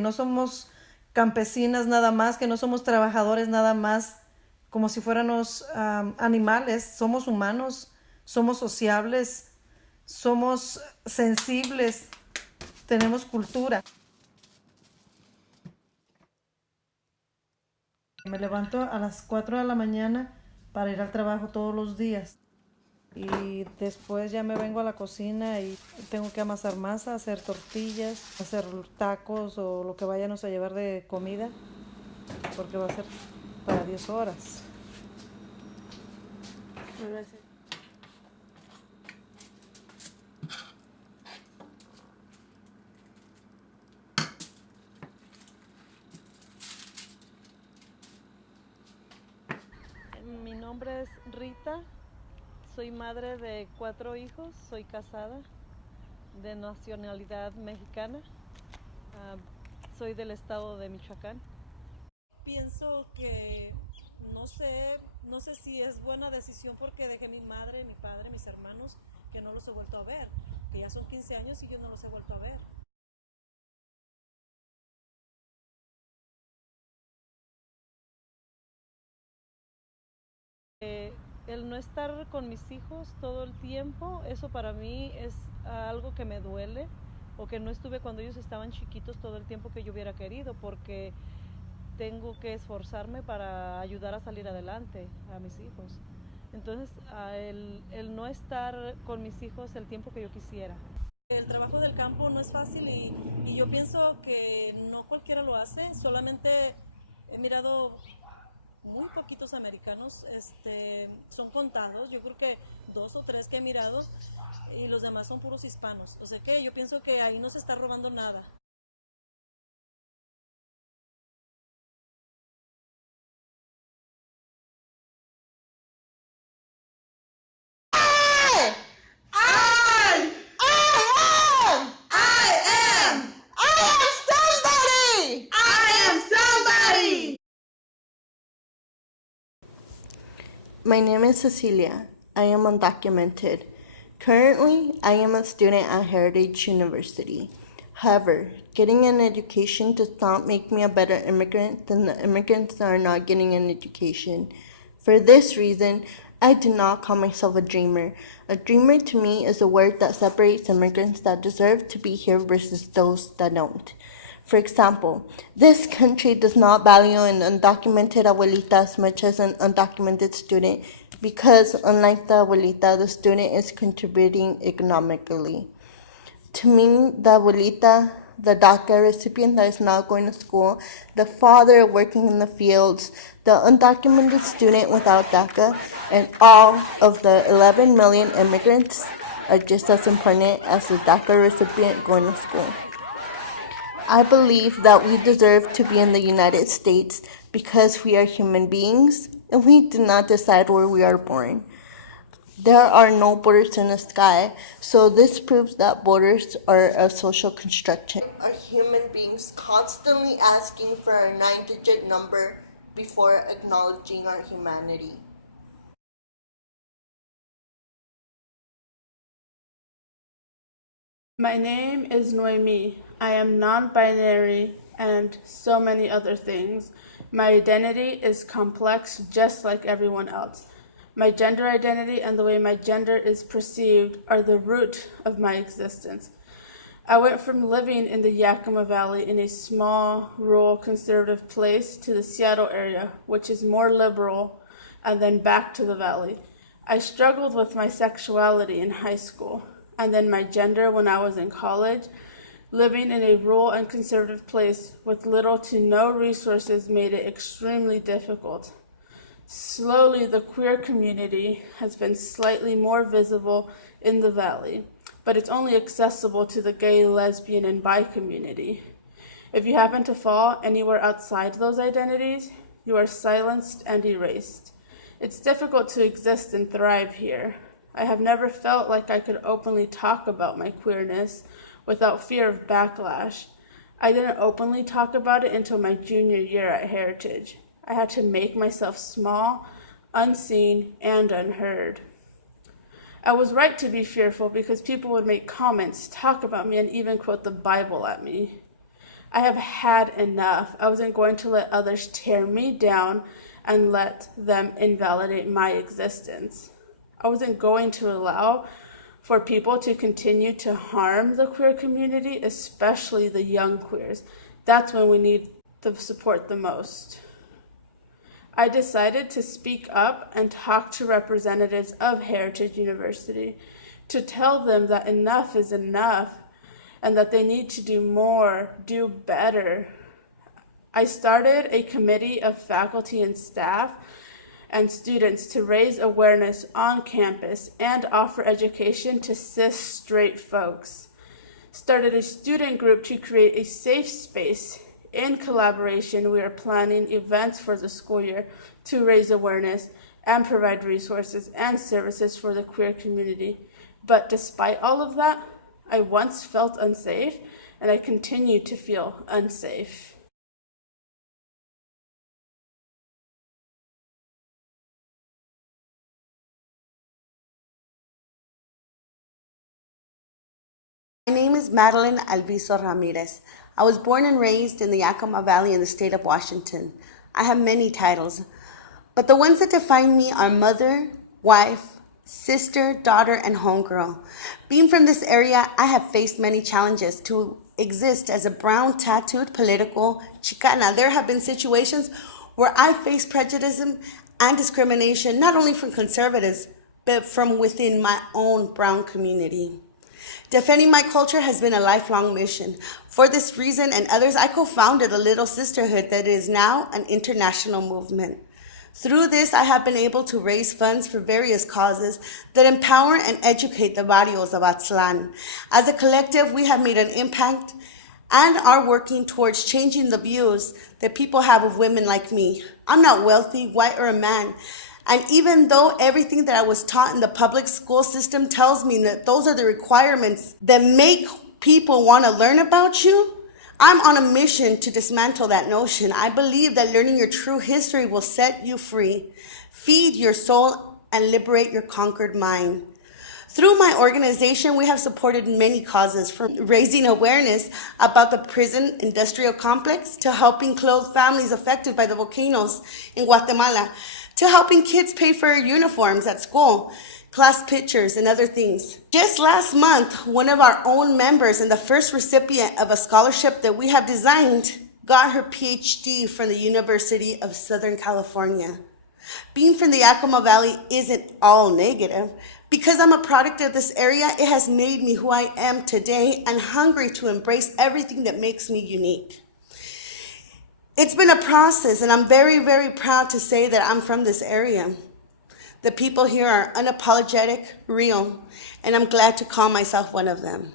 No somos campesinas nada más, que no somos trabajadores nada más, como si fuéramos animales. Somos humanos, somos sociables, somos sensibles, tenemos cultura. Me levanto a las 4 de la mañana para ir al trabajo todos los días. Y después ya me vengo a la cocina y tengo que amasar masa, hacer tortillas, hacer tacos o lo que vayamos a llevar de comida, porque va a ser para 10 horas. Mi nombre es Rita, soy madre de 4 hijos, soy casada, de nacionalidad mexicana, soy del estado de Michoacán. Pienso que no sé si es buena decisión porque dejé mi madre, mi padre, mis hermanos, que no los he vuelto a ver, que ya son 15 años y yo no los he vuelto a ver. El no estar con mis hijos todo el tiempo, eso para mí es algo que me duele, o que no estuve cuando ellos estaban chiquitos todo el tiempo que yo hubiera querido, porque tengo que esforzarme para ayudar a salir adelante a mis hijos. Entonces, el no estar con mis hijos el tiempo que yo quisiera. El trabajo del campo no es fácil y yo pienso que no cualquiera lo hace, solamente he mirado muy poquitos americanos, son contados, yo creo que 2 o 3 que he mirado y los demás son puros hispanos, o sea que yo pienso que ahí no se está robando nada. My name is Cecilia. I am undocumented. Currently, I am a student at Heritage University. However, getting an education does not make me a better immigrant than the immigrants that are not getting an education. For this reason, I do not call myself a dreamer. A dreamer to me is a word that separates immigrants that deserve to be here versus those that don't. For example, this country does not value an undocumented abuelita as much as an undocumented student because, unlike the abuelita, the student is contributing economically. To me, the abuelita, the DACA recipient that is not going to school, the father working in the fields, the undocumented student without DACA, and all of the 11 million immigrants are just as important as the DACA recipient going to school. I believe that we deserve to be in the United States because we are human beings and we do not decide where we are born. There are no borders in the sky, so this proves that borders are a social construction. Are human beings constantly asking for a 9-digit number before acknowledging our humanity? My name is Noemi. I am non-binary and so many other things. My identity is complex just like everyone else. My gender identity and the way my gender is perceived are the root of my existence. I went from living in the Yakima Valley in a small, rural, conservative place to the Seattle area, which is more liberal, and then back to the valley. I struggled with my sexuality in high school, and then my gender when I was in college. Living in a rural and conservative place with little to no resources made it extremely difficult. Slowly, the queer community has been slightly more visible in the valley, but it's only accessible to the gay, lesbian, and bi community. If you happen to fall anywhere outside those identities, you are silenced and erased. It's difficult to exist and thrive here. I have never felt like I could openly talk about my queerness without fear of backlash. I didn't openly talk about it until my junior year at Heritage. I had to make myself small, unseen, and unheard. I was right to be fearful because people would make comments, talk about me, and even quote the Bible at me. I have had enough. I wasn't going to let others tear me down and let them invalidate my existence. I wasn't going to allow for people to continue to harm the queer community, especially the young queers. That's when we need the support the most. I decided to speak up and talk to representatives of Heritage University to tell them that enough is enough and that they need to do more, do better. I started a committee of faculty and staff and students to raise awareness on campus and offer education to cis straight folks. Started a student group to create a safe space. In collaboration, we are planning events for the school year to raise awareness and provide resources and services for the queer community. But despite all of that, I once felt unsafe, and I continue to feel unsafe. My name is Madeline Alviso Ramirez. I was born and raised in the Yakima Valley in the state of Washington. I have many titles, but the ones that define me are mother, wife, sister, daughter, and homegirl. Being from this area, I have faced many challenges to exist as a brown tattooed political Chicana. There have been situations where I faced prejudice and discrimination, not only from conservatives, but from within my own brown community. Defending my culture has been a lifelong mission. For this reason and others, I co-founded a little sisterhood that is now an international movement. Through this, I have been able to raise funds for various causes that empower and educate the barrios of Aztlán. As a collective, we have made an impact and are working towards changing the views that people have of women like me. I'm not wealthy, white, or a man. And even though everything that I was taught in the public school system tells me that those are the requirements that make people want to learn about you, I'm on a mission to dismantle that notion. I believe that learning your true history will set you free, feed your soul, and liberate your conquered mind. Through my organization, we have supported many causes, from raising awareness about the prison industrial complex to helping clothe families affected by the volcanoes in Guatemala, to helping kids pay for uniforms at school, class pictures, and other things. Just last month, one of our own members and the first recipient of a scholarship that we have designed got her PhD from the University of Southern California. Being from the Yakima Valley isn't all negative. Because I'm a product of this area, it has made me who I am today and hungry to embrace everything that makes me unique. It's been a process, and I'm very, very proud to say that I'm from this area. The people here are unapologetic, real, and I'm glad to call myself one of them.